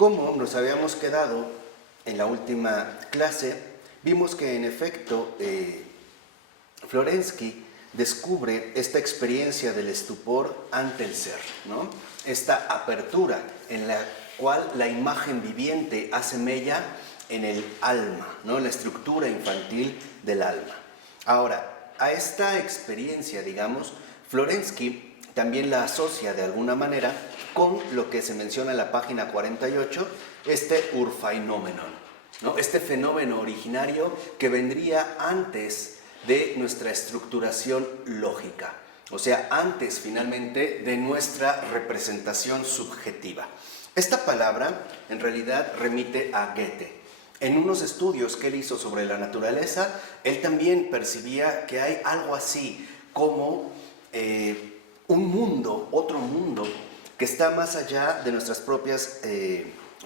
Como nos habíamos quedado en la última clase, vimos que en efecto Florensky descubre esta experiencia del estupor ante el ser, ¿no? Esta apertura en la cual la imagen viviente hace mella en el alma, ¿no? La estructura infantil del alma. Ahora, a esta experiencia, digamos, Florensky también la asocia de alguna manera con lo que se menciona en la página 48, este urfainómenon, ¿no? Este fenómeno originario que vendría antes de nuestra estructuración lógica, o sea, antes finalmente de nuestra representación subjetiva. Esta palabra en realidad remite a Goethe. En unos estudios que él hizo sobre la naturaleza, él también percibía que hay algo así como un mundo, otro mundo, que está más allá de nuestras propias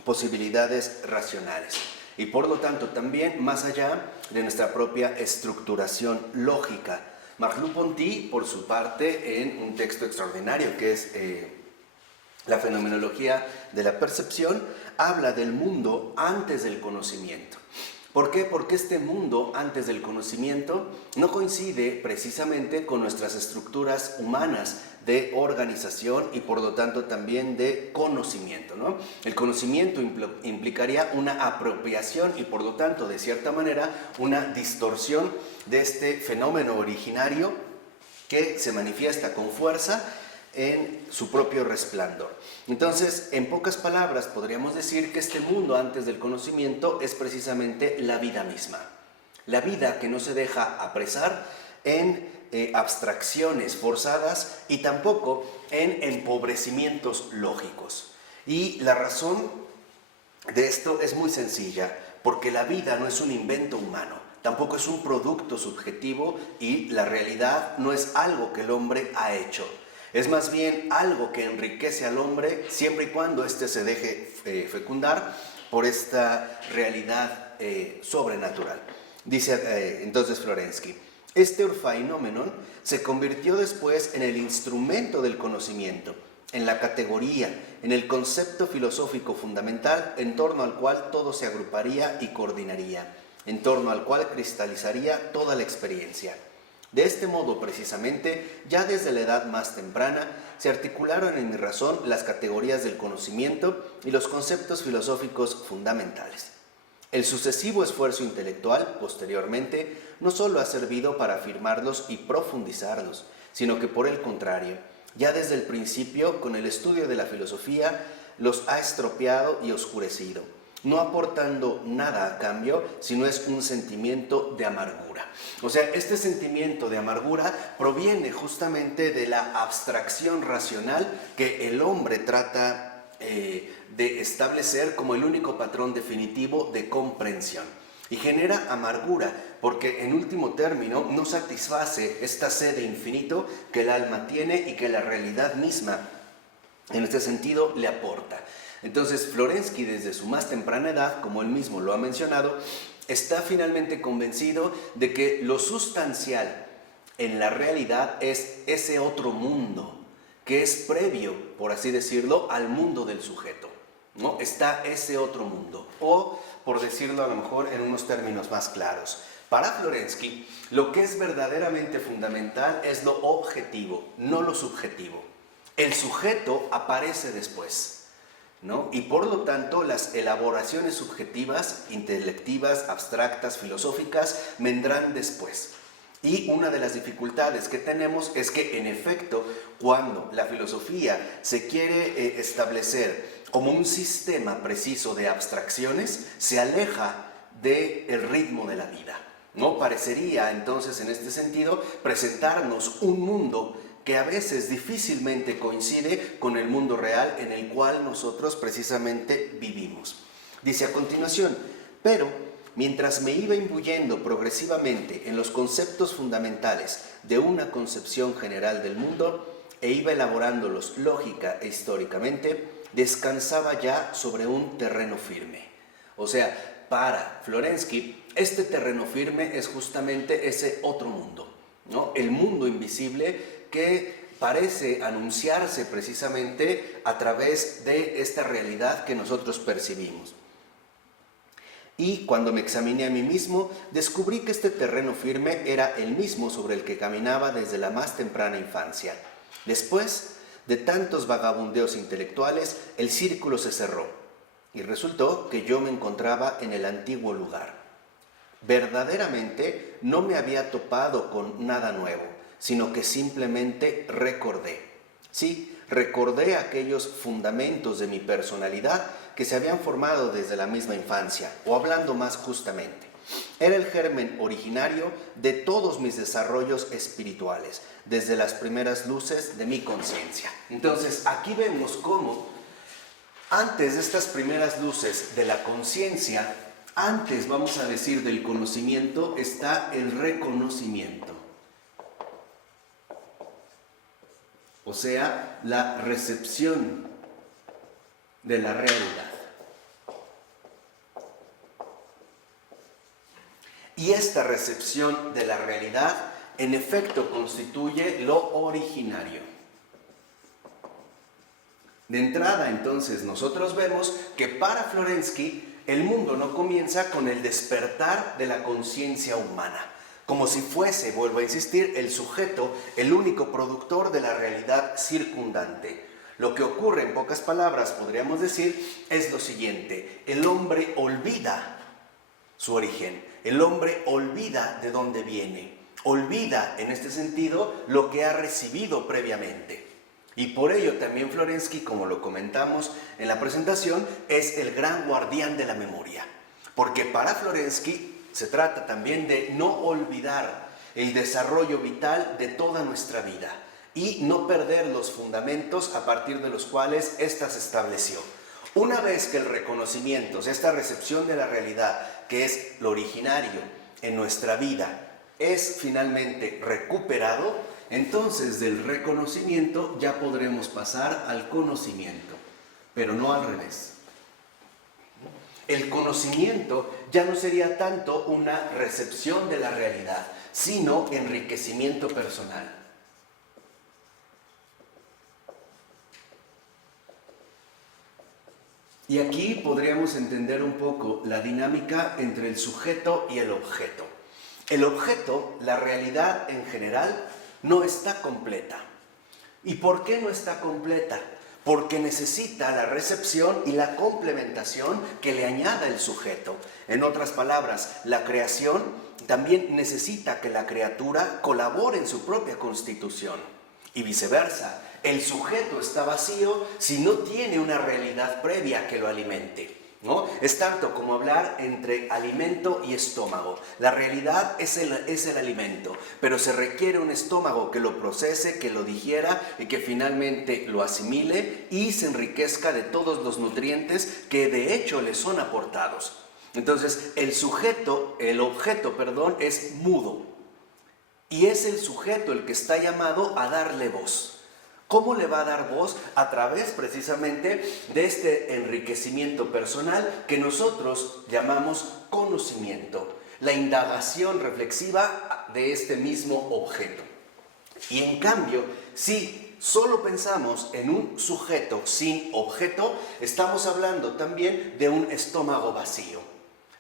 posibilidades racionales y por lo tanto también más allá de nuestra propia estructuración lógica. Merleau-Ponty, por su parte, en un texto extraordinario que es la fenomenología de la percepción, habla del mundo antes del conocimiento. ¿Por qué? Porque este mundo antes del conocimiento no coincide precisamente con nuestras estructuras humanas de organización y por lo tanto también de conocimiento, ¿no? El conocimiento implicaría una apropiación y por lo tanto de cierta manera una distorsión de este fenómeno originario que se manifiesta con fuerza en su propio resplandor. Entonces, en pocas palabras, podríamos decir que este mundo antes del conocimiento es precisamente la vida misma. La vida que no se deja apresar en abstracciones forzadas y tampoco en empobrecimientos lógicos. Y la razón de esto es muy sencilla, porque la vida no es un invento humano, tampoco es un producto subjetivo y la realidad no es algo que el hombre ha hecho. Es más bien algo que enriquece al hombre siempre y cuando éste se deje fecundar por esta realidad sobrenatural. Dice entonces Florensky, este urfainómenon se convirtió después en el instrumento del conocimiento, en la categoría, en el concepto filosófico fundamental en torno al cual todo se agruparía y coordinaría, en torno al cual cristalizaría toda la experiencia. De este modo, precisamente, ya desde la edad más temprana, se articularon en mi razón las categorías del conocimiento y los conceptos filosóficos fundamentales. El sucesivo esfuerzo intelectual, posteriormente, no solo ha servido para afirmarlos y profundizarlos, sino que por el contrario, ya desde el principio, con el estudio de la filosofía, los ha estropeado y oscurecido, no aportando nada a cambio, sino es un sentimiento de amargura. O sea, este sentimiento de amargura proviene justamente de la abstracción racional que el hombre trata de establecer como el único patrón definitivo de comprensión. Y genera amargura porque en último término no satisface esta sed de infinito que el alma tiene y que la realidad misma en este sentido le aporta. Entonces Florensky desde su más temprana edad, como él mismo lo ha mencionado, está finalmente convencido de que lo sustancial en la realidad es ese otro mundo que es previo, por así decirlo, al mundo del sujeto, ¿no? Está ese otro mundo, o por decirlo a lo mejor en unos términos más claros. Para Florensky, lo que es verdaderamente fundamental es lo objetivo, no lo subjetivo. El sujeto aparece después, ¿no? Y por lo tanto las elaboraciones subjetivas, intelectivas, abstractas, filosóficas vendrán después. Y una de las dificultades que tenemos es que en efecto cuando la filosofía se quiere establecer como un sistema preciso de abstracciones, se aleja del ritmo de la vida, ¿no? Parecería entonces en este sentido presentarnos un mundo que a veces difícilmente coincide con el mundo real en el cual nosotros precisamente vivimos. Dice a continuación, pero mientras me iba imbuyendo progresivamente en los conceptos fundamentales de una concepción general del mundo e iba elaborándolos lógica e históricamente, descansaba ya sobre un terreno firme. O sea, para Florensky, este terreno firme es justamente ese otro mundo, ¿no? El mundo invisible que parece anunciarse precisamente a través de esta realidad que nosotros percibimos. Y cuando me examiné a mí mismo, descubrí que este terreno firme era el mismo sobre el que caminaba desde la más temprana infancia. Después de tantos vagabundeos intelectuales, el círculo se cerró y resultó que yo me encontraba en el antiguo lugar. Verdaderamente no me había topado con nada nuevo, sino que simplemente recordé. Sí, recordé aquellos fundamentos de mi personalidad que se habían formado desde la misma infancia, o hablando más justamente, era el germen originario de todos mis desarrollos espirituales, desde las primeras luces de mi conciencia. Entonces, aquí vemos cómo, antes de estas primeras luces de la conciencia, antes, vamos a decir, del conocimiento, está el reconocimiento. O sea, la recepción de la realidad. Y esta recepción de la realidad, en efecto, constituye lo originario. De entrada, entonces, nosotros vemos que para Florensky, el mundo no comienza con el despertar de la conciencia humana, como si fuese, vuelvo a insistir, el sujeto, el único productor de la realidad circundante. Lo que ocurre, en pocas palabras, podríamos decir, es lo siguiente: el hombre olvida su origen, el hombre olvida de dónde viene, olvida, en este sentido, lo que ha recibido previamente. Y por ello también Florensky, como lo comentamos en la presentación, es el gran guardián de la memoria. Porque para Florensky se trata también de no olvidar el desarrollo vital de toda nuestra vida y no perder los fundamentos a partir de los cuales ésta se estableció. Una vez que el reconocimiento, o sea, esta recepción de la realidad, que es lo originario en nuestra vida, es finalmente recuperado, entonces del reconocimiento ya podremos pasar al conocimiento, pero no al revés. El conocimiento ya no sería tanto una recepción de la realidad, sino enriquecimiento personal. Y aquí podríamos entender un poco la dinámica entre el sujeto y el objeto. El objeto, la realidad en general, no está completa. ¿Y por qué no está completa? Porque necesita la recepción y la complementación que le añada el sujeto. En otras palabras, la creación también necesita que la criatura colabore en su propia constitución. Y viceversa, el sujeto está vacío si no tiene una realidad previa que lo alimente, ¿no? Es tanto como hablar entre alimento y estómago. La realidad es el alimento, pero se requiere un estómago que lo procese, que lo digiera y que finalmente lo asimile y se enriquezca de todos los nutrientes que de hecho le son aportados. Entonces, el objeto, es mudo. Y es el sujeto el que está llamado a darle voz. ¿Cómo le va a dar voz? A través precisamente de este enriquecimiento personal que nosotros llamamos conocimiento, la indagación reflexiva de este mismo objeto. Y en cambio, si solo pensamos en un sujeto sin objeto, estamos hablando también de un estómago vacío.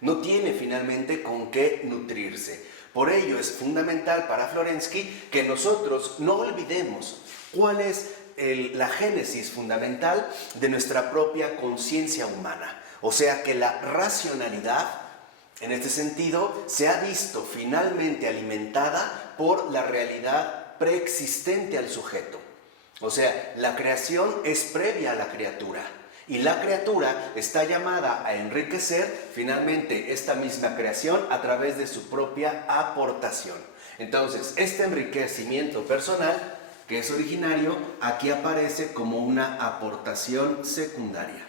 No tiene finalmente con qué nutrirse. Por ello es fundamental para Florensky que nosotros no olvidemos cuál es la génesis fundamental de nuestra propia conciencia humana. O sea que la racionalidad, en este sentido, se ha visto finalmente alimentada por la realidad preexistente al sujeto. O sea, la creación es previa a la criatura. Y la criatura está llamada a enriquecer finalmente esta misma creación a través de su propia aportación. Entonces, este enriquecimiento personal, que es originario, aquí aparece como una aportación secundaria.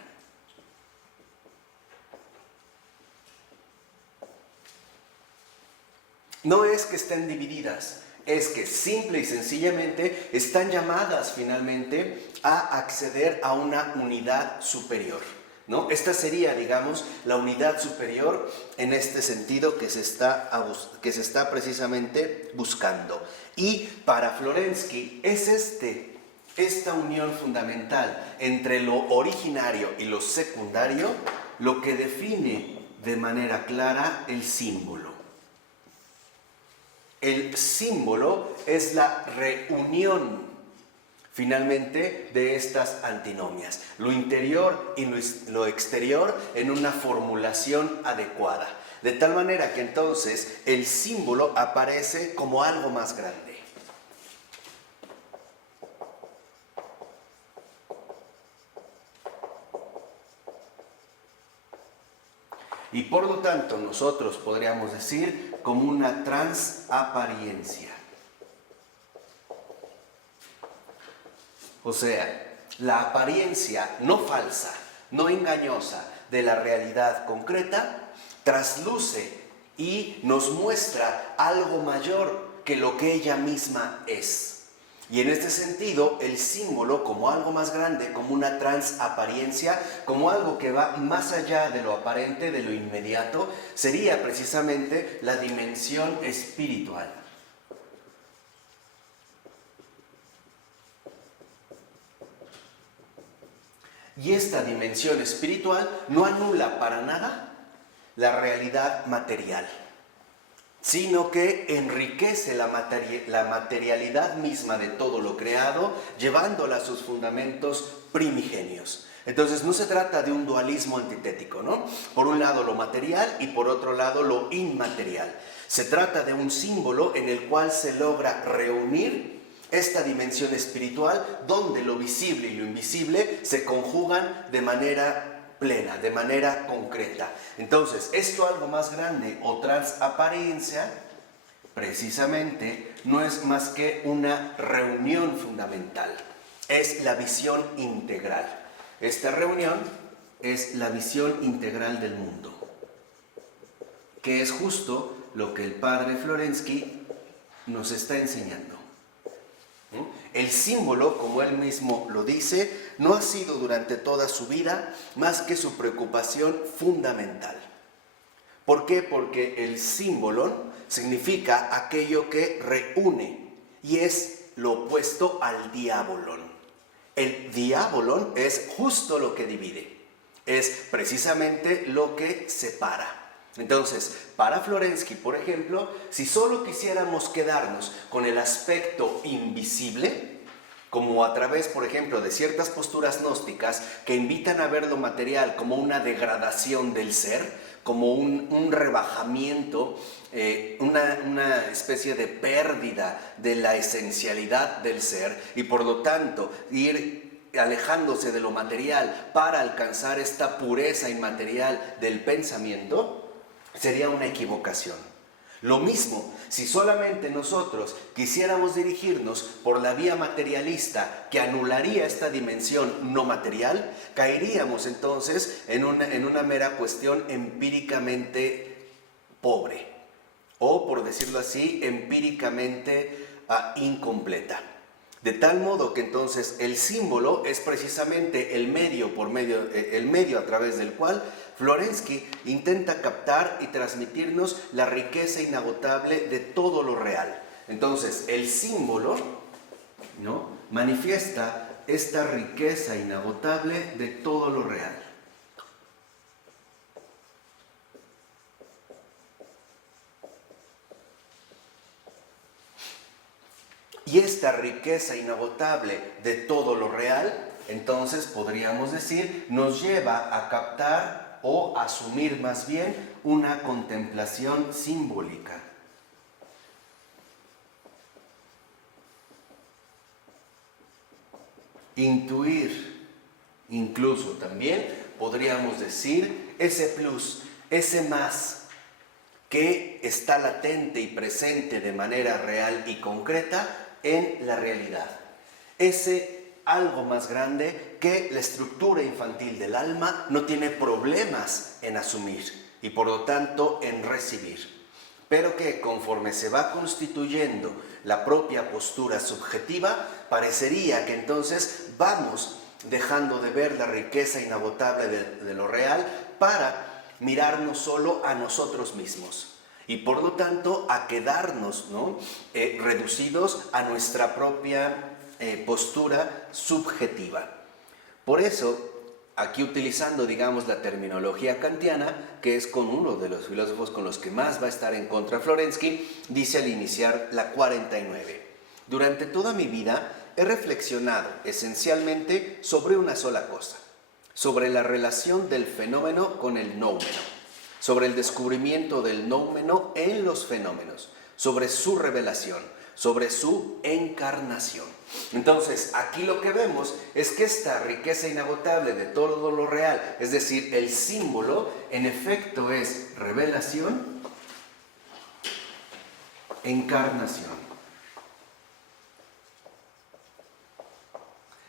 No es que estén divididas, es que simple y sencillamente están llamadas finalmente a acceder a una unidad superior. ¿no? Esta sería, digamos, la unidad superior en este sentido que se está precisamente buscando. Y para Florensky es esta unión fundamental entre lo originario y lo secundario lo que define de manera clara el símbolo. El símbolo es la reunión finalmente de estas antinomias, lo interior y lo exterior en una formulación adecuada, de tal manera que entonces el símbolo aparece como algo más grande. Y por lo tanto nosotros podríamos decir como una transapariencia. O sea, la apariencia no falsa, no engañosa de la realidad concreta trasluce y nos muestra algo mayor que lo que ella misma es. Y en este sentido, el símbolo como algo más grande, como una transapariencia, como algo que va más allá de lo aparente, de lo inmediato, sería precisamente la dimensión espiritual. Y esta dimensión espiritual no anula para nada la realidad material, sino que enriquece la materialidad misma de todo lo creado, llevándola a sus fundamentos primigenios. Entonces no se trata de un dualismo antitético, ¿no? Por un lado lo material y por otro lado lo inmaterial. Se trata de un símbolo en el cual se logra reunir esta dimensión espiritual donde lo visible y lo invisible se conjugan de manera plena, de manera concreta. Entonces, esto algo más grande o transaparencia, precisamente, no es más que una reunión fundamental. Es la visión integral. Esta reunión es la visión integral del mundo, que es justo lo que el padre Florensky nos está enseñando. El símbolo, como él mismo lo dice, no ha sido durante toda su vida más que su preocupación fundamental. ¿Por qué? Porque el símbolo significa aquello que reúne y es lo opuesto al diabolón. El diabolón es justo lo que divide, es precisamente lo que separa. Entonces, para Florensky, por ejemplo, si solo quisiéramos quedarnos con el aspecto invisible, como a través, por ejemplo, de ciertas posturas gnósticas que invitan a ver lo material como una degradación del ser, como un rebajamiento, una especie de pérdida de la esencialidad del ser y por lo tanto ir alejándose de lo material para alcanzar esta pureza inmaterial del pensamiento, sería una equivocación. Lo mismo, si solamente nosotros quisiéramos dirigirnos por la vía materialista que anularía esta dimensión no material, caeríamos entonces en una mera cuestión empíricamente pobre, o por decirlo así, empíricamente incompleta. De tal modo que entonces el símbolo es precisamente el medio a través del cual Florensky intenta captar y transmitirnos la riqueza inagotable de todo lo real. Entonces, el símbolo, ¿no?, manifiesta esta riqueza inagotable de todo lo real. Y esta riqueza inagotable de todo lo real, entonces podríamos decir, nos lleva a captar o asumir más bien una contemplación simbólica. Intuir, incluso también podríamos decir, ese plus, ese más que está latente y presente de manera real y concreta en la realidad. Ese algo más grande que la estructura infantil del alma no tiene problemas en asumir y por lo tanto en recibir, pero que conforme se va constituyendo la propia postura subjetiva, parecería que entonces vamos dejando de ver la riqueza inagotable de lo real para mirarnos solo a nosotros mismos y por lo tanto a quedarnos, ¿no?, reducidos a nuestra propia postura subjetiva. Por eso, aquí utilizando, digamos, la terminología kantiana, que es con uno de los filósofos con los que más va a estar en contra Florensky, dice al iniciar la 49: durante toda mi vida he reflexionado esencialmente sobre una sola cosa, sobre la relación del fenómeno con el noumeno, sobre el descubrimiento del noumeno en los fenómenos, sobre su revelación, sobre su encarnación. Entonces, aquí lo que vemos es que esta riqueza inagotable de todo lo real, es decir, el símbolo, en efecto es revelación, encarnación.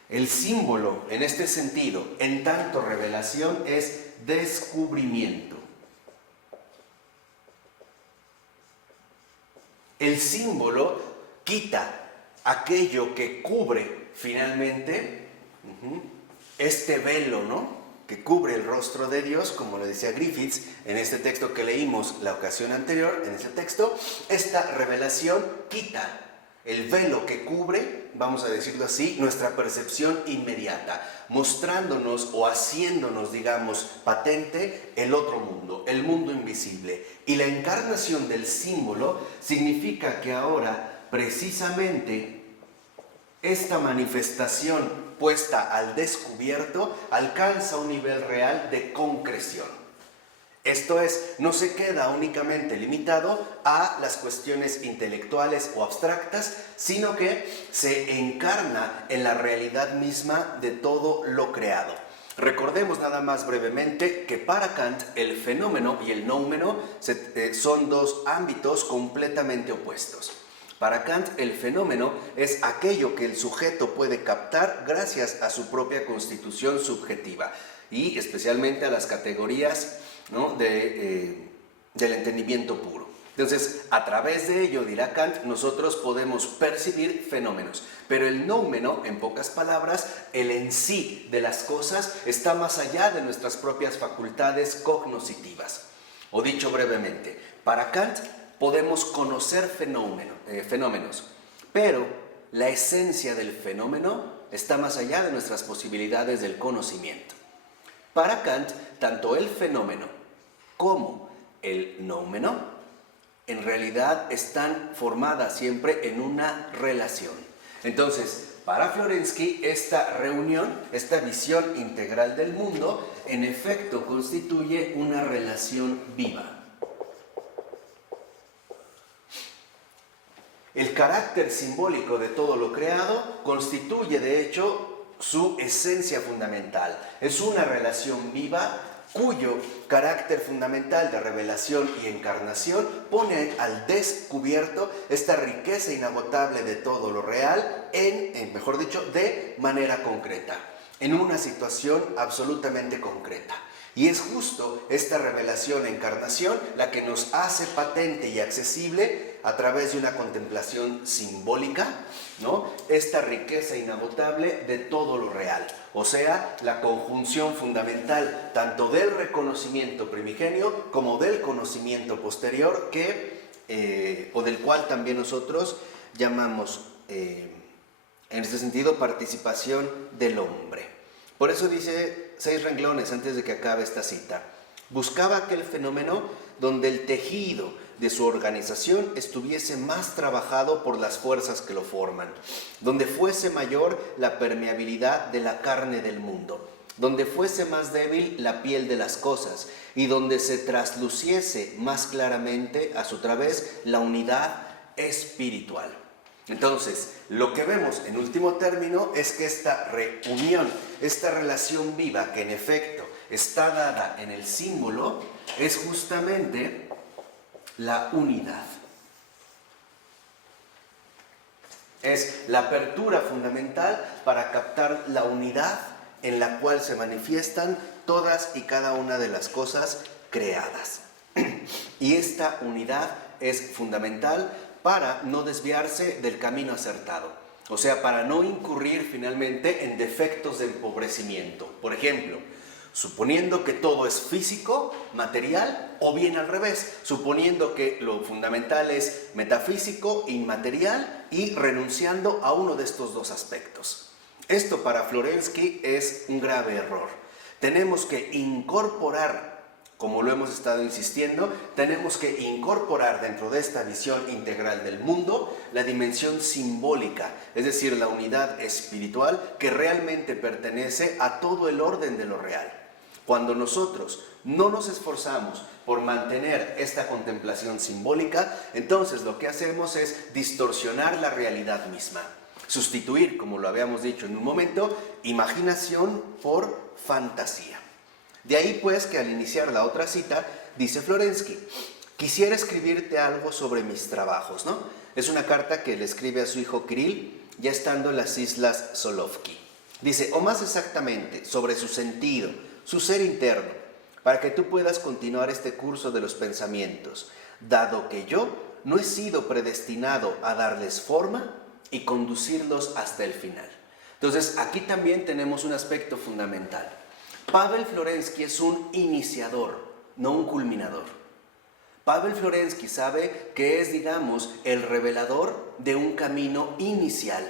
El símbolo, en este sentido, en tanto revelación, es descubrimiento. El símbolo quita aquello que cubre finalmente este velo, ¿no?, que cubre el rostro de Dios, como lo decía Griffiths en este texto que leímos la ocasión anterior. En ese texto, esta revelación quita el velo que cubre, vamos a decirlo así, nuestra percepción inmediata, mostrándonos o haciéndonos, digamos, patente el otro mundo, el mundo invisible. Y la encarnación del símbolo significa que ahora, precisamente, esta manifestación puesta al descubierto alcanza un nivel real de concreción. Esto es, no se queda únicamente limitado a las cuestiones intelectuales o abstractas, sino que se encarna en la realidad misma de todo lo creado. Recordemos nada más brevemente que para Kant el fenómeno y el noumeno son dos ámbitos completamente opuestos. Para Kant el fenómeno es aquello que el sujeto puede captar gracias a su propia constitución subjetiva y especialmente a las categorías, ¿no?, del entendimiento puro. Entonces, a través de ello, dirá Kant, nosotros podemos percibir fenómenos. Pero el noumeno, en pocas palabras, el en sí de las cosas, está más allá de nuestras propias facultades cognoscitivas. O dicho brevemente, para Kant podemos conocer fenómenos, pero la esencia del fenómeno está más allá de nuestras posibilidades del conocimiento. Para Kant, tanto el fenómeno como el noumeno en realidad están formadas siempre en una relación. Entonces, para Florensky, esta reunión, esta visión integral del mundo, en efecto constituye una relación viva. El carácter simbólico de todo lo creado constituye, de hecho, su esencia fundamental. Es una relación viva cuyo carácter fundamental de revelación y encarnación pone al descubierto esta riqueza inagotable de todo lo real mejor dicho, de manera concreta, en una situación absolutamente concreta. Y es justo esta revelación-encarnación la que nos hace patente y accesible a través de una contemplación simbólica, ¿no?, esta riqueza inagotable de todo lo real. O sea, la conjunción fundamental tanto del reconocimiento primigenio como del conocimiento posterior o del cual también nosotros llamamos, en este sentido, participación del hombre. Por eso dice 6 renglones antes de que acabe esta cita: buscaba aquel fenómeno donde el tejido de su organización estuviese más trabajado por las fuerzas que lo forman, donde fuese mayor la permeabilidad de la carne del mundo, donde fuese más débil la piel de las cosas y donde se trasluciese más claramente a su través la unidad espiritual. Entonces, lo que vemos en último término es que esta reunión, esta relación viva que en efecto está dada en el símbolo, es justamente la unidad. Es la apertura fundamental para captar la unidad en la cual se manifiestan todas y cada una de las cosas creadas. Y esta unidad es fundamental para no desviarse del camino acertado. O sea, para no incurrir finalmente en defectos de empobrecimiento. Por ejemplo, suponiendo que todo es físico, material, o bien al revés, suponiendo que lo fundamental es metafísico, inmaterial, y renunciando a uno de estos dos aspectos. Esto para Florensky es un grave error. Tenemos que incorporar, como lo hemos estado insistiendo, tenemos que incorporar dentro de esta visión integral del mundo la dimensión simbólica, es decir, la unidad espiritual que realmente pertenece a todo el orden de lo real. Cuando nosotros no nos esforzamos por mantener esta contemplación simbólica, entonces lo que hacemos es distorsionar la realidad misma. Sustituir, como lo habíamos dicho en un momento, imaginación por fantasía. De ahí pues que al iniciar la otra cita, dice Florensky, quisiera escribirte algo sobre mis trabajos, ¿no? Es una carta que le escribe a su hijo Kirill, ya estando en las islas Solovki. Dice, o más exactamente, sobre su sentido, su ser interno, para que tú puedas continuar este curso de los pensamientos, dado que yo no he sido predestinado a darles forma y conducirlos hasta el final. Entonces, aquí también tenemos un aspecto fundamental. Pavel Florensky es un iniciador, no un culminador. Pavel Florensky sabe que es, digamos, el revelador de un camino inicial.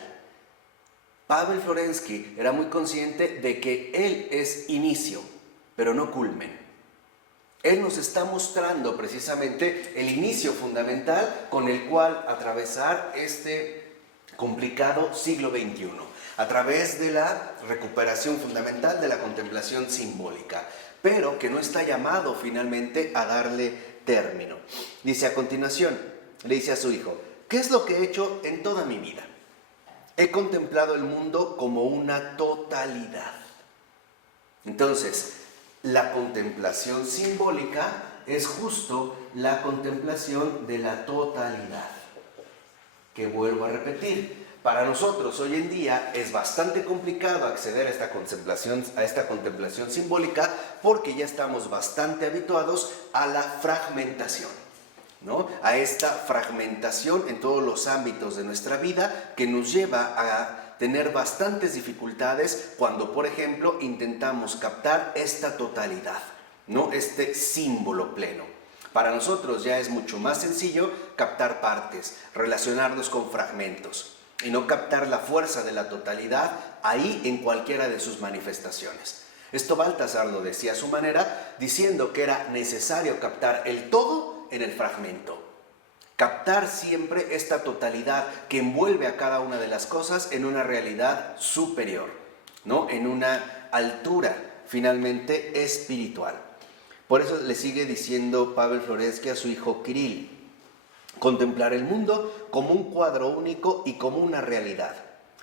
Pavel Florensky era muy consciente de que él es inicio, pero no culmen. Él nos está mostrando precisamente el inicio fundamental con el cual atravesar este complicado siglo XXI, a través de la recuperación fundamental de la contemplación simbólica, pero que no está llamado finalmente a darle término. Dice a continuación, le dice a su hijo, ¿qué es lo que he hecho en toda mi vida? He contemplado el mundo como una totalidad. Entonces, la contemplación simbólica es justo la contemplación de la totalidad. Que vuelvo a repetir, para nosotros hoy en día es bastante complicado acceder a esta contemplación simbólica porque ya estamos bastante habituados a la fragmentación, ¿no? A esta fragmentación en todos los ámbitos de nuestra vida que nos lleva a tener bastantes dificultades cuando, por ejemplo, intentamos captar esta totalidad, ¿no? Este símbolo pleno. Para nosotros ya es mucho más sencillo captar partes, relacionarnos con fragmentos y no captar la fuerza de la totalidad ahí en cualquiera de sus manifestaciones. Esto Baltasar lo decía a su manera, diciendo que era necesario captar el todo en el fragmento. Captar siempre esta totalidad que envuelve a cada una de las cosas en una realidad superior, ¿no? En una altura finalmente espiritual. Por eso le sigue diciendo Pavel Florensky a su hijo Kirill, contemplar el mundo como un cuadro único y como una realidad,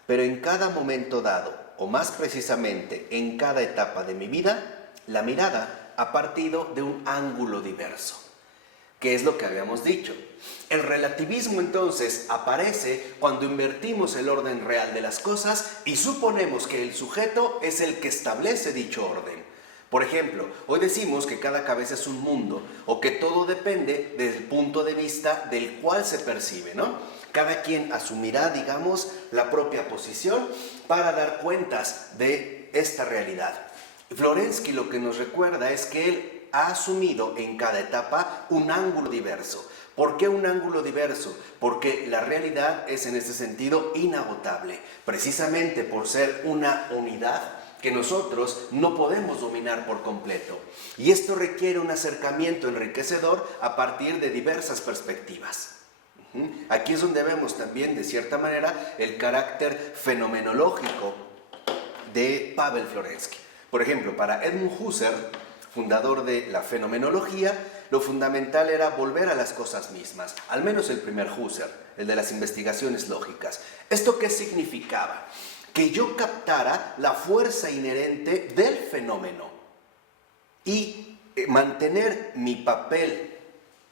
pero en cada momento dado, o más precisamente en cada etapa de mi vida, la mirada ha partido de un ángulo diverso. ¿Qué es lo que habíamos dicho? El relativismo entonces aparece cuando invertimos el orden real de las cosas y suponemos que el sujeto es el que establece dicho orden. Por ejemplo, hoy decimos que cada cabeza es un mundo o que todo depende del punto de vista del cual se percibe, ¿no? Cada quien asumirá, digamos, la propia posición para dar cuentas de esta realidad. Florensky lo que nos recuerda es que él ha asumido en cada etapa un ángulo diverso. ¿Por qué un ángulo diverso? Porque la realidad es en este sentido inagotable, precisamente por ser una unidad que nosotros no podemos dominar por completo. Y esto requiere un acercamiento enriquecedor a partir de diversas perspectivas. Aquí es donde vemos también, de cierta manera, el carácter fenomenológico de Pavel Florensky. Por ejemplo, para Edmund Husserl, fundador de la fenomenología, lo fundamental era volver a las cosas mismas, al menos el primer Husserl, el de las investigaciones lógicas. ¿Esto qué significaba? Que yo captara la fuerza inherente del fenómeno y mantener mi papel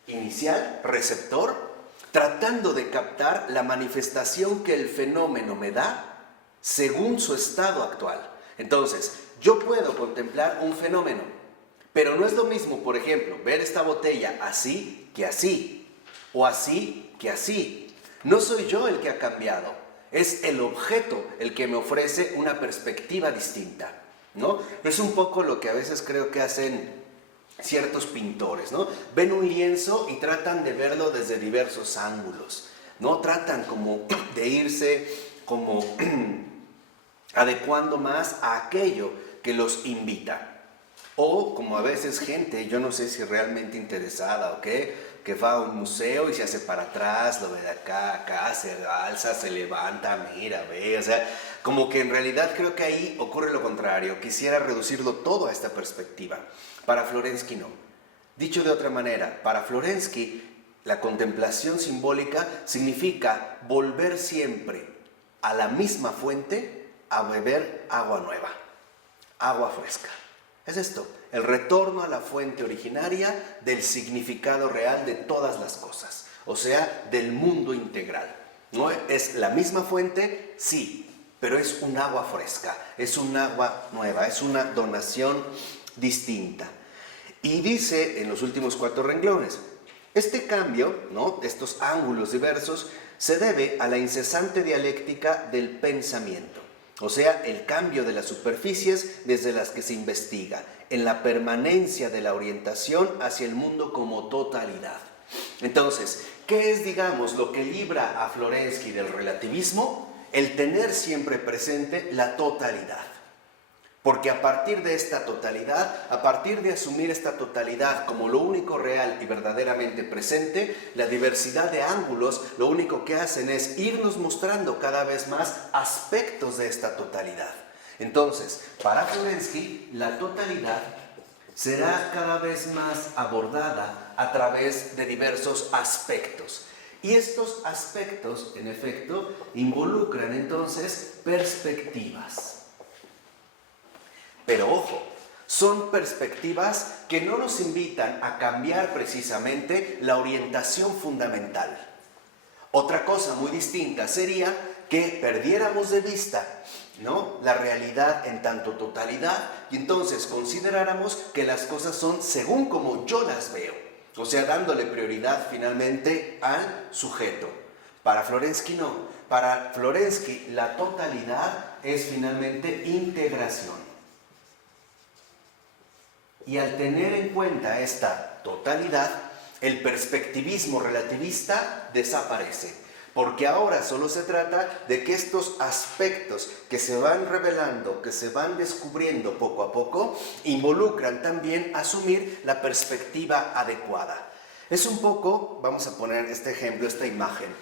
inicial, receptor, tratando de captar la manifestación que el fenómeno me da según su estado actual. Entonces, yo puedo contemplar un fenómeno, pero no es lo mismo, por ejemplo, ver esta botella así que así, o así que así. No soy yo el que ha cambiado, es el objeto el que me ofrece una perspectiva distinta, ¿no? Es un poco lo que a veces creo que hacen ciertos pintores, ¿no? Ven un lienzo y tratan de verlo desde diversos ángulos, ¿no? Tratan como de irse como adecuando más a aquello que los invita. O como a veces gente, yo no sé si realmente interesada o qué, que va a un museo y se hace para atrás, lo ve de acá, acá, se alza, se levanta, mira, ve, o sea, como que en realidad creo que ahí ocurre lo contrario, quisiera reducirlo todo a esta perspectiva. Para Florensky no. Dicho de otra manera, para Florensky la contemplación simbólica significa volver siempre a la misma fuente a beber agua nueva, agua fresca. Es esto, el retorno a la fuente originaria del significado real de todas las cosas, o sea, del mundo integral. ¿No es la misma fuente? Sí, pero es un agua fresca, es un agua nueva, es una donación distinta. Y dice en los últimos 4 renglones, este cambio, ¿no?, estos ángulos diversos, se debe a la incesante dialéctica del pensamiento. O sea, el cambio de las superficies desde las que se investiga, en la permanencia de la orientación hacia el mundo como totalidad. Entonces, ¿qué es, digamos, lo que libra a Florensky del relativismo? El tener siempre presente la totalidad. Porque a partir de esta totalidad, a partir de asumir esta totalidad como lo único real y verdaderamente presente, la diversidad de ángulos lo único que hacen es irnos mostrando cada vez más aspectos de esta totalidad. Entonces, para Florensky, la totalidad será cada vez más abordada a través de diversos aspectos. Y estos aspectos, en efecto, involucran entonces perspectivas. Pero ojo, son perspectivas que no nos invitan a cambiar precisamente la orientación fundamental. Otra cosa muy distinta sería que perdiéramos de vista, ¿no?, la realidad en tanto totalidad y entonces consideráramos que las cosas son según como yo las veo, o sea, dándole prioridad finalmente al sujeto. Para Florensky no, para Florensky la totalidad es finalmente integración. Y al tener en cuenta esta totalidad, el perspectivismo relativista desaparece, porque ahora solo se trata de que estos aspectos que se van revelando, que se van descubriendo poco a poco, involucran también asumir la perspectiva adecuada. Es un poco, vamos a poner este ejemplo, esta imagen,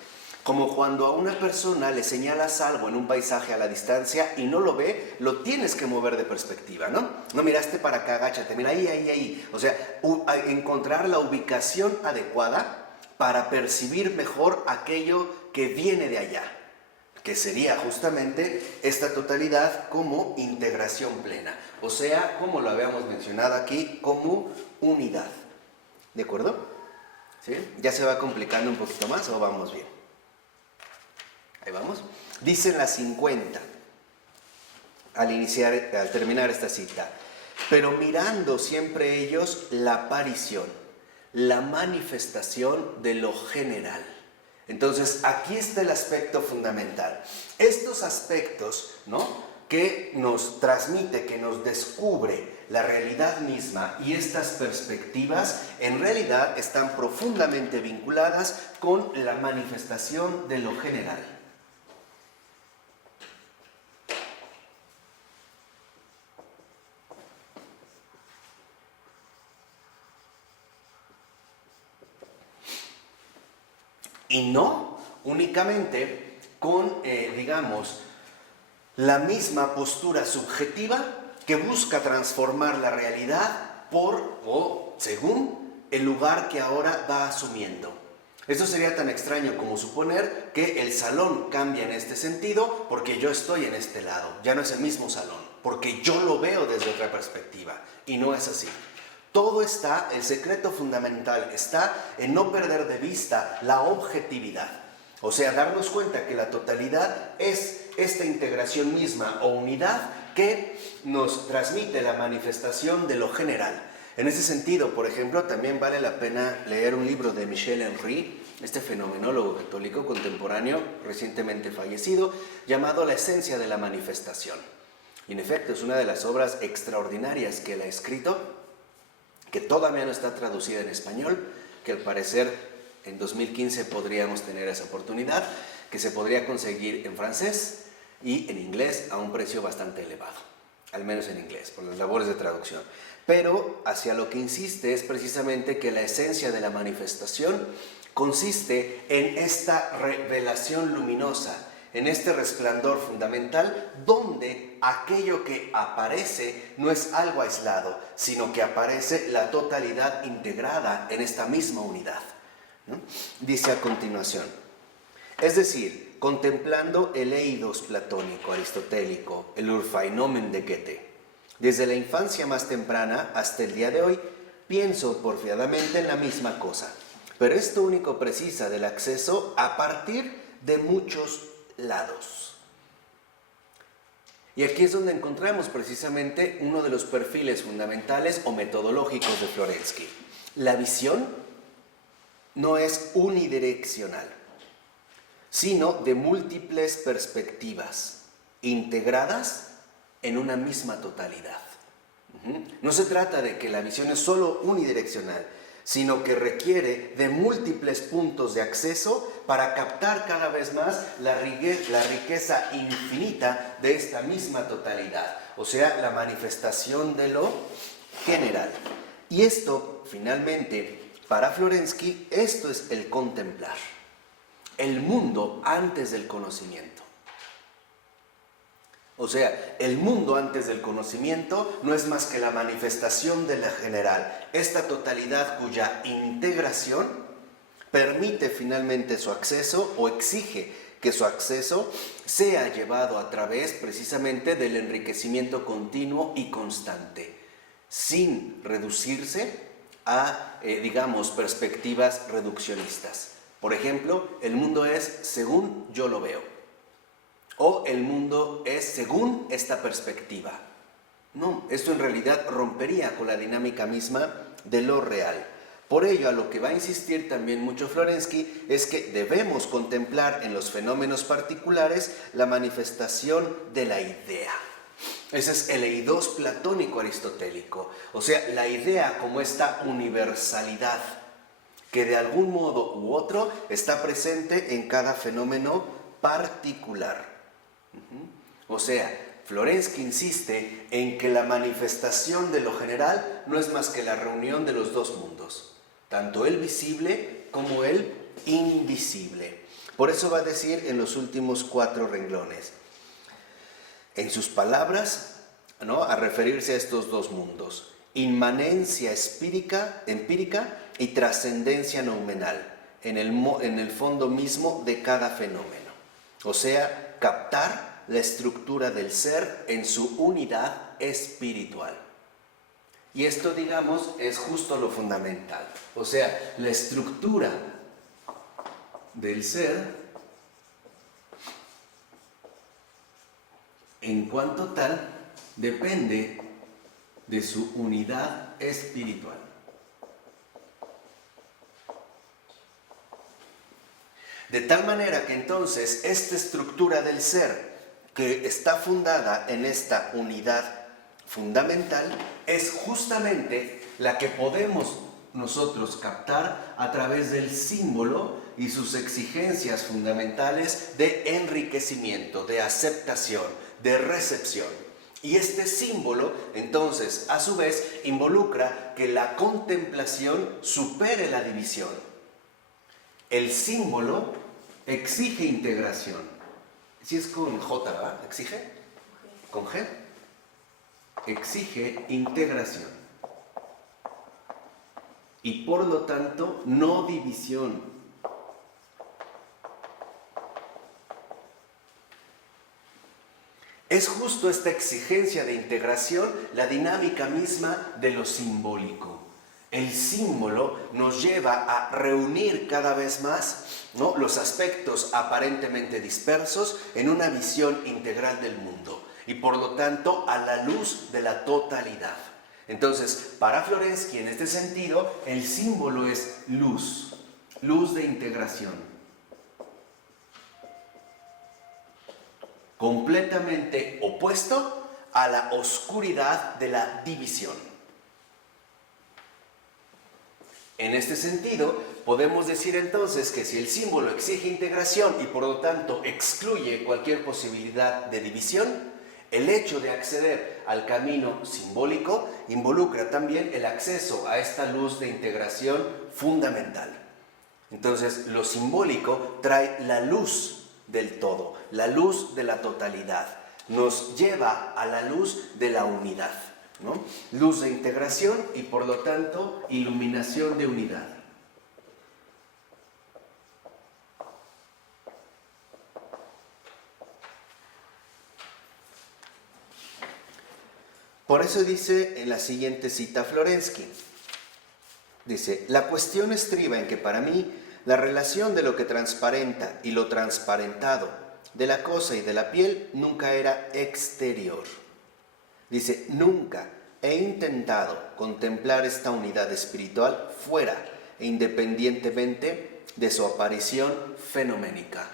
como cuando a una persona le señalas algo en un paisaje a la distancia y no lo ve, lo tienes que mover de perspectiva, ¿no? No miraste para acá, agáchate, mira ahí, ahí, ahí. O sea, encontrar la ubicación adecuada para percibir mejor aquello que viene de allá, que sería justamente esta totalidad como integración plena. O sea, como lo habíamos mencionado aquí, como unidad. ¿De acuerdo? ¿Sí? ¿Ya se va complicando un poquito más o vamos bien? Ahí vamos. Dicen las 50 al terminar esta cita. Pero mirando siempre ellos la aparición, la manifestación de lo general. Entonces, aquí está el aspecto fundamental. Estos aspectos, ¿no?, que nos transmite, que nos descubre la realidad misma y estas perspectivas, en realidad están profundamente vinculadas con la manifestación de lo general. Y no únicamente con, digamos, la misma postura subjetiva que busca transformar la realidad por o según el lugar que ahora va asumiendo. Esto sería tan extraño como suponer que el salón cambia en este sentido porque yo estoy en este lado. Ya no es el mismo salón, porque yo lo veo desde otra perspectiva. Y no es así. Todo está, el secreto fundamental está en no perder de vista la objetividad. O sea, darnos cuenta que la totalidad es esta integración misma o unidad que nos transmite la manifestación de lo general. En ese sentido, por ejemplo, también vale la pena leer un libro de Michel Henry, este fenomenólogo católico contemporáneo recientemente fallecido, llamado La esencia de la manifestación. Y en efecto, es una de las obras extraordinarias que él ha escrito, que todavía no está traducida en español, que al parecer en 2015 podríamos tener esa oportunidad, que se podría conseguir en francés y en inglés a un precio bastante elevado, al menos en inglés, por las labores de traducción. Pero hacia lo que insiste es precisamente que la esencia de la manifestación consiste en esta revelación luminosa, en este resplandor fundamental, donde aquello que aparece no es algo aislado, sino que aparece la totalidad integrada en esta misma unidad, ¿no? Dice a continuación, es decir, contemplando el eidos platónico, aristotélico, el urfainomen de Goethe, desde la infancia más temprana hasta el día de hoy, pienso porfiadamente en la misma cosa, pero esto único precisa del acceso a partir de muchos lados. Y aquí es donde encontramos precisamente uno de los perfiles fundamentales o metodológicos de Florensky. La visión no es unidireccional, sino de múltiples perspectivas integradas en una misma totalidad. No se trata de que la visión es solo unidireccional, sino que requiere de múltiples puntos de acceso para captar cada vez más la riqueza infinita de esta misma totalidad, o sea, la manifestación de lo general. Y esto, finalmente, para Florensky, esto es el contemplar, el mundo antes del conocimiento. O sea, el mundo antes del conocimiento no es más que la manifestación de la general, esta totalidad cuya integración permite finalmente su acceso o exige que su acceso sea llevado a través precisamente del enriquecimiento continuo y constante, sin reducirse a, digamos, perspectivas reduccionistas. Por ejemplo, el mundo es según yo lo veo. O el mundo es según esta perspectiva. No, esto en realidad rompería con la dinámica misma de lo real. Por ello, a lo que va a insistir también mucho Florensky es que debemos contemplar en los fenómenos particulares la manifestación de la idea. Ese es el eidos platónico aristotélico, o sea, la idea como esta universalidad que de algún modo u otro está presente en cada fenómeno particular. O sea, Florensky insiste en que la manifestación de lo general no es más que la reunión de los dos mundos, tanto el visible como el invisible. Por eso va a decir en los últimos 4 renglones, en sus palabras, ¿no?, a referirse a estos dos mundos, inmanencia empírica y trascendencia noumenal, en el fondo mismo de cada fenómeno. O sea, captar la estructura del ser en su unidad espiritual. Y esto, digamos, es justo lo fundamental. O sea, la estructura del ser en cuanto tal depende de su unidad espiritual. De tal manera que entonces esta estructura del ser que está fundada en esta unidad fundamental es justamente la que podemos nosotros captar a través del símbolo y sus exigencias fundamentales de enriquecimiento, de aceptación, de recepción. Y este símbolo, entonces, a su vez, involucra que la contemplación supere la división. El símbolo exige integración. Si es con J, ¿verdad? ¿Exige? ¿Con G? Exige integración. Y por lo tanto, no división. Es justo esta exigencia de integración la dinámica misma de lo simbólico. El símbolo nos lleva a reunir cada vez más, ¿no?, los aspectos aparentemente dispersos en una visión integral del mundo y por lo tanto a la luz de la totalidad. Entonces, para Florensky, en este sentido, el símbolo es luz, luz de integración, completamente opuesto a la oscuridad de la división. En este sentido, podemos decir entonces que si el símbolo exige integración y por lo tanto excluye cualquier posibilidad de división, el hecho de acceder al camino simbólico involucra también el acceso a esta luz de integración fundamental. Entonces, lo simbólico trae la luz del todo, la luz de la totalidad, nos lleva a la luz de la unidad, ¿no? Luz de integración y por lo tanto iluminación de unidad. Por eso dice en la siguiente cita Florensky, dice, la cuestión estriba en que para mí la relación de lo que transparenta y lo transparentado, de la cosa y de la piel, nunca era exterior. Dice, nunca he intentado contemplar esta unidad espiritual fuera e independientemente de su aparición fenoménica.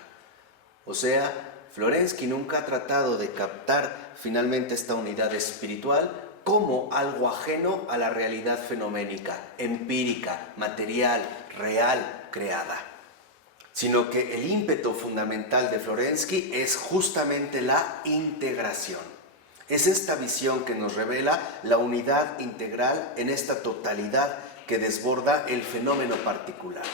O sea, Florensky nunca ha tratado de captar finalmente esta unidad espiritual como algo ajeno a la realidad fenoménica, empírica, material, real, creada, sino que el ímpetu fundamental de Florensky es justamente la integración. Es esta visión que nos revela la unidad integral en esta totalidad que desborda el fenómeno particular.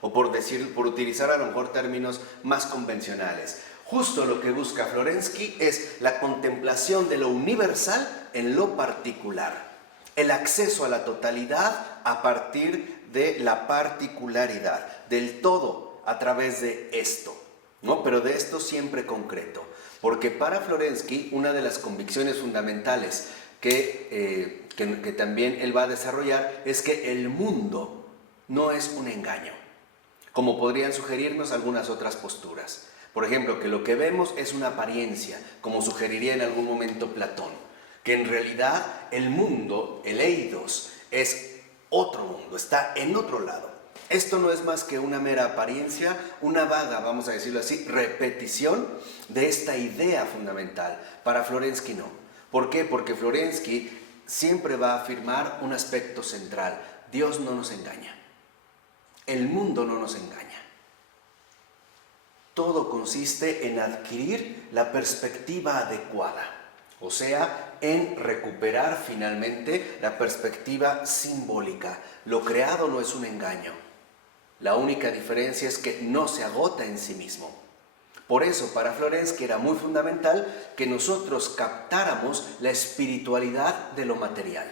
O por utilizar a lo mejor términos más convencionales, justo lo que busca Florensky es la contemplación de lo universal en lo particular, el acceso a la totalidad a partir de la particularidad, del todo a través de esto, ¿no? Pero de esto siempre concreto, porque para Florensky una de las convicciones fundamentales que también él va a desarrollar es que el mundo no es un engaño, como podrían sugerirnos algunas otras posturas. Por ejemplo, que lo que vemos es una apariencia, como sugeriría en algún momento Platón, que en realidad el mundo, el eidos, es otro mundo, está en otro lado. Esto no es más que una mera apariencia, una vaga, vamos a decirlo así, repetición de esta idea fundamental. Para Florensky no. ¿Por qué? Porque Florensky siempre va a afirmar un aspecto central. Dios no nos engaña. El mundo no nos engaña. Todo consiste en adquirir la perspectiva adecuada, o sea, en recuperar finalmente la perspectiva simbólica. Lo creado no es un engaño. La única diferencia es que no se agota en sí mismo. Por eso, para Florensky era muy fundamental que nosotros captáramos la espiritualidad de lo material.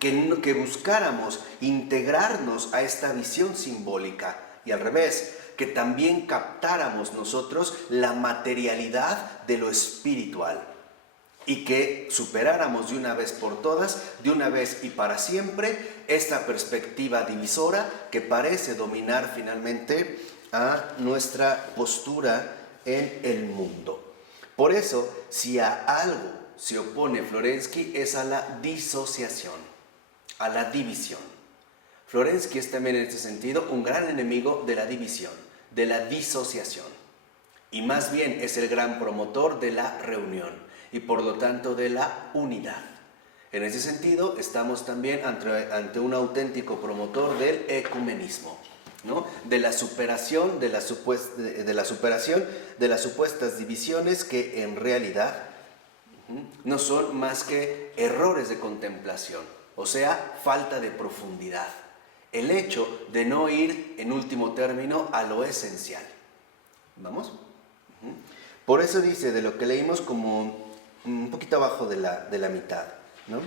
Que buscáramos integrarnos a esta visión simbólica y al revés, que también captáramos nosotros la materialidad de lo espiritual y que superáramos de una vez por todas, de una vez y para siempre, esta perspectiva divisora que parece dominar finalmente a nuestra postura en el mundo. Por eso, si a algo se opone Florensky es a la disociación, a la división. Florensky es también en este sentido un gran enemigo de la división, de la disociación, y más bien es el gran promotor de la reunión y por lo tanto de la unidad. En ese sentido estamos también ante un auténtico promotor del ecumenismo, ¿no? De la superación de las supuestas divisiones que en realidad no son más que errores de contemplación, o sea, falta de profundidad. El hecho de no ir, en último término, a lo esencial. ¿Vamos? Por eso dice, de lo que leímos como un poquito abajo de la mitad, ¿no?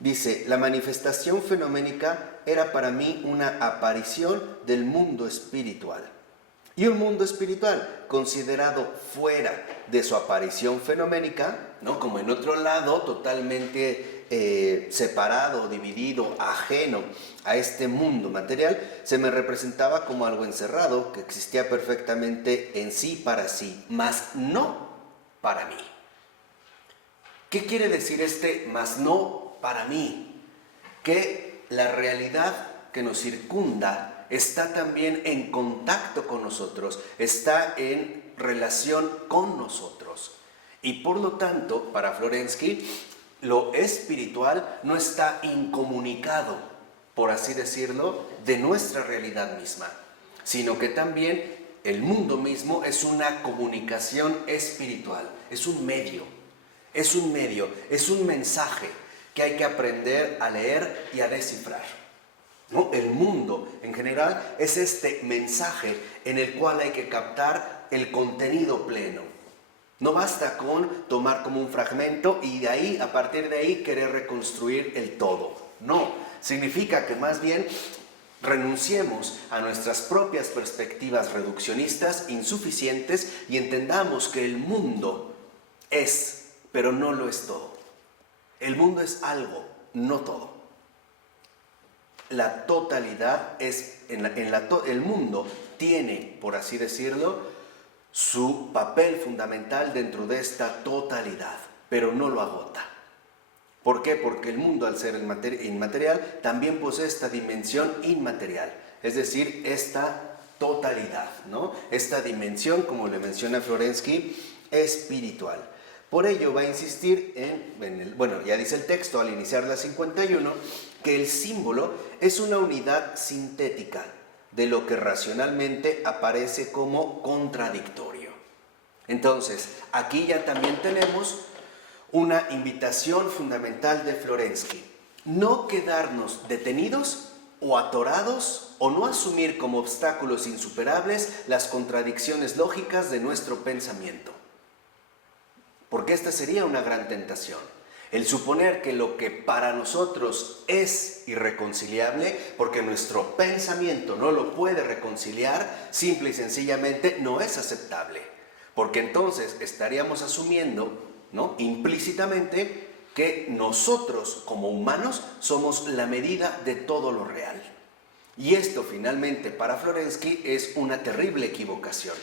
Dice, la manifestación fenoménica era para mí una aparición del mundo espiritual. Y un mundo espiritual considerado fuera de su aparición fenoménica, ¿no? Como en otro lado, totalmente separado, dividido, ajeno a este mundo material, se me representaba como algo encerrado que existía perfectamente en sí para sí, mas no para mí. ¿Qué quiere decir este mas no para mí, que la realidad que nos circunda está también en contacto con nosotros, está en relación con nosotros. Y por lo tanto, para Florensky, lo espiritual no está incomunicado, por así decirlo, de nuestra realidad misma, sino que también el mundo mismo es una comunicación espiritual, es un medio, es un mensaje que hay que aprender a leer y a descifrar, ¿no? El mundo en general es este mensaje en el cual hay que captar el contenido pleno. No basta con tomar como un fragmento y de ahí, a partir de ahí, querer reconstruir el todo. No, significa que más bien renunciemos a nuestras propias perspectivas reduccionistas insuficientes y entendamos que el mundo es, pero no lo es todo. El mundo es algo, no todo. La totalidad es, el mundo tiene, por así decirlo, su papel fundamental dentro de esta totalidad, pero no lo agota. ¿Por qué? Porque el mundo, al ser inmaterial, también posee esta dimensión inmaterial, es decir, esta totalidad, ¿no? Esta dimensión, como le menciona Florensky, espiritual. Por ello va a insistir ya dice el texto al iniciar la 51, que el símbolo es una unidad sintética de lo que racionalmente aparece como contradictorio. Entonces, aquí ya también tenemos una invitación fundamental de Florensky: no quedarnos detenidos o atorados o no asumir como obstáculos insuperables las contradicciones lógicas de nuestro pensamiento. Porque esta sería una gran tentación, el suponer que lo que para nosotros es irreconciliable, porque nuestro pensamiento no lo puede reconciliar, simple y sencillamente no es aceptable. Porque entonces estaríamos asumiendo, ¿no?, implícitamente, que nosotros como humanos somos la medida de todo lo real. Y esto finalmente para Florensky es una terrible equivocación.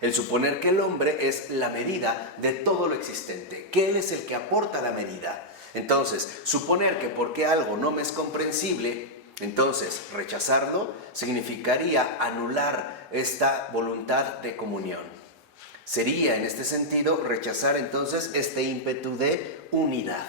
El suponer que el hombre es la medida de todo lo existente, que él es el que aporta la medida. Entonces, suponer que porque algo no me es comprensible, entonces rechazarlo significaría anular esta voluntad de comunión. Sería en este sentido rechazar entonces este ímpetu de unidad.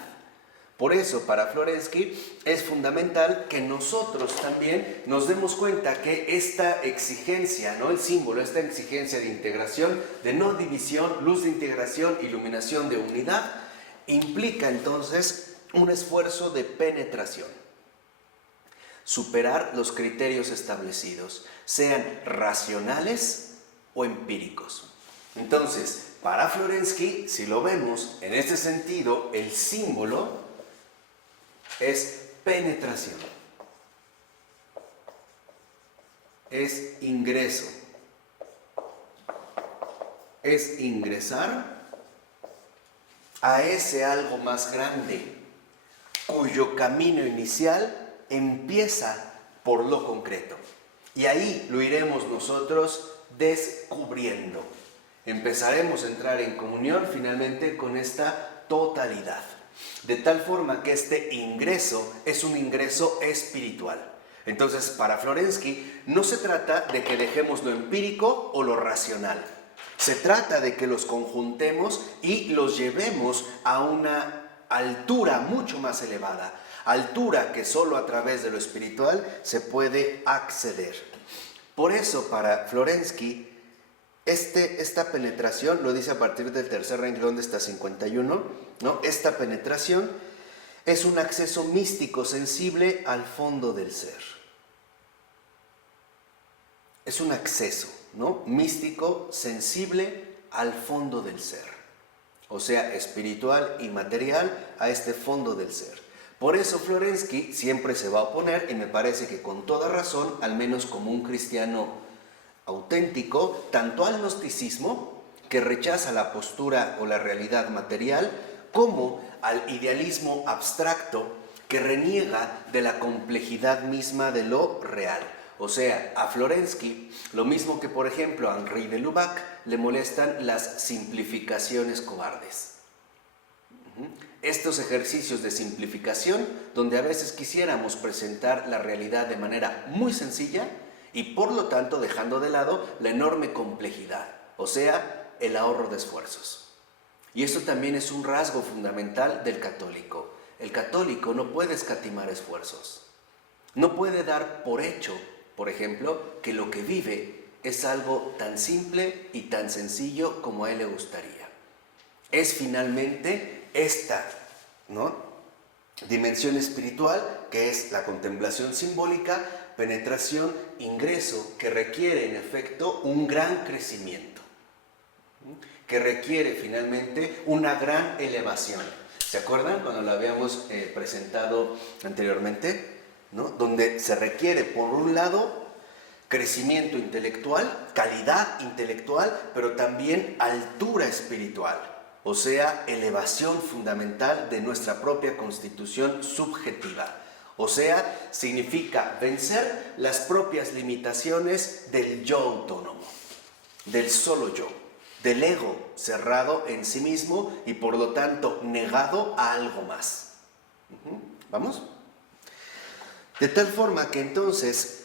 Por eso, para Florensky es fundamental que nosotros también nos demos cuenta que esta exigencia, ¿no?, el símbolo, esta exigencia de integración, de no división, luz de integración, iluminación de unidad, implica entonces un esfuerzo de penetración. Superar los criterios establecidos, sean racionales o empíricos. Entonces, para Florensky, si lo vemos en este sentido, el símbolo es penetración, es ingreso, es ingresar a ese algo más grande, cuyo camino inicial empieza por lo concreto. Y ahí lo iremos nosotros descubriendo. Empezaremos a entrar en comunión finalmente con esta totalidad. De tal forma que este ingreso es un ingreso espiritual. Entonces, para Florensky, no se trata de que dejemos lo empírico o lo racional. Se trata de que los conjuntemos y los llevemos a una altura mucho más elevada. Altura que solo a través de lo espiritual se puede acceder. Por eso, para Florensky, esta penetración, lo dice a partir del tercer renglón de esta 51, ¿no? Esta penetración es un acceso místico sensible al fondo del ser. Es un acceso, ¿no?, místico sensible al fondo del ser. O sea, espiritual y material a este fondo del ser. Por eso Florensky siempre se va a oponer, y me parece que con toda razón, al menos como un cristiano auténtico, tanto al gnosticismo, que rechaza la postura o la realidad material, como al idealismo abstracto, que reniega de la complejidad misma de lo real. O sea, a Florensky, lo mismo que por ejemplo a Henri de Lubac, le molestan las simplificaciones cobardes. Estos ejercicios de simplificación, donde a veces quisiéramos presentar la realidad de manera muy sencilla y por lo tanto dejando de lado la enorme complejidad, o sea, el ahorro de esfuerzos. Y esto también es un rasgo fundamental del católico. El católico no puede escatimar esfuerzos. No puede dar por hecho, por ejemplo, que lo que vive es algo tan simple y tan sencillo como a él le gustaría. Es finalmente esta, ¿no?, dimensión espiritual, que es la contemplación simbólica, penetración, ingreso, que requiere en efecto un gran crecimiento, que requiere finalmente una gran elevación. ¿Se acuerdan cuando lo habíamos presentado anteriormente? ¿No? Donde se requiere, por un lado, crecimiento intelectual, calidad intelectual, pero también altura espiritual, o sea, elevación fundamental de nuestra propia constitución subjetiva. O sea, significa vencer las propias limitaciones del yo autónomo, del solo yo, del ego cerrado en sí mismo y por lo tanto negado a algo más. ¿Vamos? De tal forma que entonces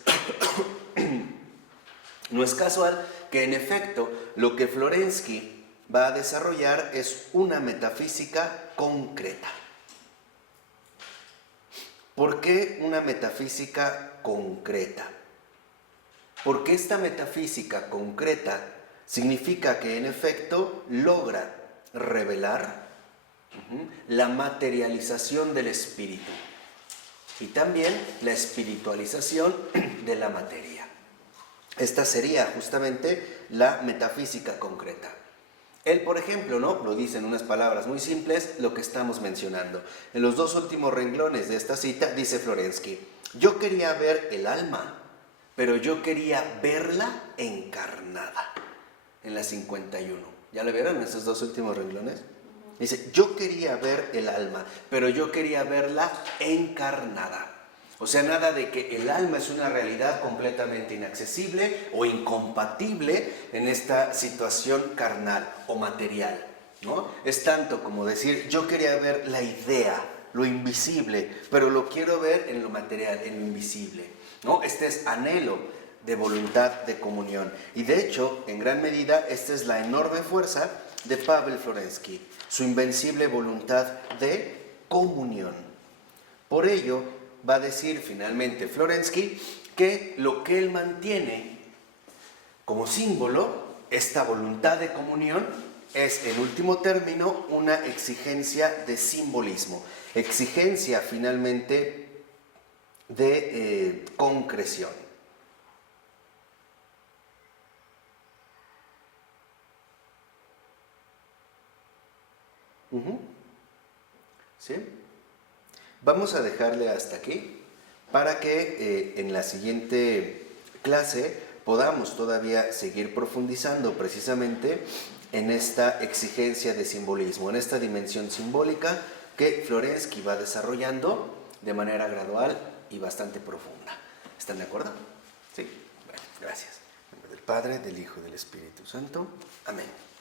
no es casual que en efecto lo que Florensky va a desarrollar es una metafísica concreta. ¿Por qué una metafísica concreta? Porque esta metafísica concreta significa que en efecto logra revelar la materialización del espíritu y también la espiritualización de la materia. Esta sería justamente la metafísica concreta. Él, por ejemplo, ¿no?, lo dice en unas palabras muy simples lo que estamos mencionando. En los dos últimos renglones de esta cita dice Florensky: yo quería ver el alma, pero yo quería verla encarnada. En la 51. ¿Ya le vieron esos dos últimos renglones? Dice, yo quería ver el alma, pero yo quería verla encarnada. O sea, nada de que el alma es una realidad completamente inaccesible o incompatible en esta situación carnal o material, ¿no? Es tanto como decir, yo quería ver la idea, lo invisible, pero lo quiero ver en lo material, en lo invisible, ¿no? Este es anhelo de voluntad de comunión. Y de hecho, en gran medida, esta es la enorme fuerza de Pavel Florensky, su invencible voluntad de comunión. Por ello, va a decir finalmente Florensky que lo que él mantiene como símbolo, esta voluntad de comunión, es en último término una exigencia de simbolismo, exigencia finalmente de concreción. ¿Sí? Vamos a dejarle hasta aquí para que en la siguiente clase podamos todavía seguir profundizando precisamente en esta exigencia de simbolismo, en esta dimensión simbólica que Florensky va desarrollando de manera gradual y bastante profunda. ¿Están de acuerdo? Sí. Bueno, gracias. En nombre del Padre, del Hijo y del Espíritu Santo. Amén.